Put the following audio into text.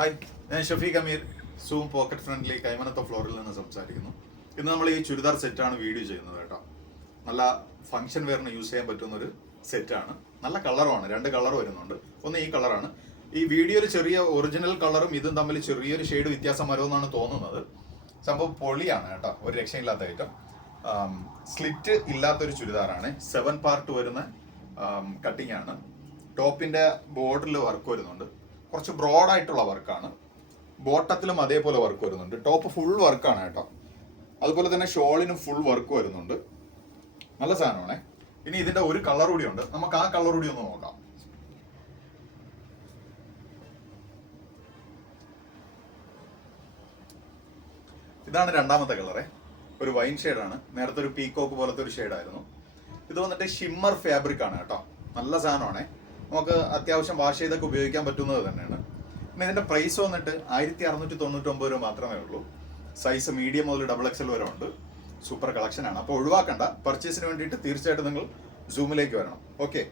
Hi, ഞാൻ ഷഫീഖ് അമീർ, zoom pocket friendly കൈമനത്തെ ഫ്ലോറിൽ നിന്ന് സംസാരിക്കുന്നു. ഇന്ന് നമ്മൾ ഈ ചുരിദാർ സെറ്റാണ് വീഡിയോ ചെയ്യുന്നത് കേട്ടോ. നല്ല ഫംഗ്ഷൻ വെയറിന് യൂസ് ചെയ്യാൻ പറ്റുന്ന ഒരു സെറ്റാണ്. നല്ല കളറുമാണ്, 2 കളർ വരുന്നുണ്ട്. ഒന്ന് ഈ കളറാണ്. ഈ വീഡിയോയിൽ ചെറിയ ഒറിജിനൽ കളറും ഇതും തമ്മിൽ ചെറിയൊരു ഷെയ്ഡ് വ്യത്യാസം വരുമെന്നാണ് തോന്നുന്നത്. സംഭവം പൊളിയാണ് കേട്ടോ, ഒരു രക്ഷയില്ലാത്ത ഐറ്റം. സ്ലിറ്റ് ഇല്ലാത്തൊരു ചുരിദാറാണ്. 7 പാർട്ട് വരുന്ന കട്ടിങ് ആണ്. ടോപ്പിന്റെ ബോർഡറിൽ വർക്ക് വരുന്നുണ്ട്. കുറച്ച് ബ്രോഡായിട്ടുള്ള വർക്കാണ്. ബോട്ടത്തിലും അതേപോലെ വർക്ക് വരുന്നുണ്ട്. ടോപ്പ് ഫുൾ വർക്കാണ് കേട്ടോ. അതുപോലെ തന്നെ ഷോളിനും ഫുൾ വർക്ക് വരുന്നുണ്ട്. നല്ല സാധനമാണേ. ഇനി ഇതിന്റെ ഒരു കളർ കൂടി ഉണ്ട്. നമുക്ക് ആ കളർ കൂടി ഒന്ന് നോക്കാം. ഇതാണ് രണ്ടാമത്തെ കളറേ. ഒരു വൈൻ ഷെയ്ഡാണ്. നേരത്തെ ഒരു പീക്കോക്ക് പോലത്തെ ഒരു ഷെയ്ഡായിരുന്നു. ഇത് വന്നിട്ട് ഷിമ്മർ ഫാബ്രിക് ആണ് കേട്ടോ. നല്ല സാധനമാണേ. നമുക്ക് അത്യാവശ്യം വാഷ് ചെയ്തൊക്കെ ഉപയോഗിക്കാൻ പറ്റുന്നത് തന്നെയാണ്. പിന്നെ ഇതിന്റെ പ്രൈസ് വന്നിട്ട് 1699 രൂപ മാത്രമേ ഉള്ളൂ. സൈസ് മീഡിയം മുതൽ XXL വരെ ഉണ്ട്. സൂപ്പർ കളക്ഷൻ ആണ്. അപ്പോൾ ഒഴിവാക്കണ്ട. പർച്ചേസിന് വേണ്ടിയിട്ട് തീർച്ചയായിട്ടും നിങ്ങൾ സൂമിലേക്ക് വരണം. ഓക്കെ.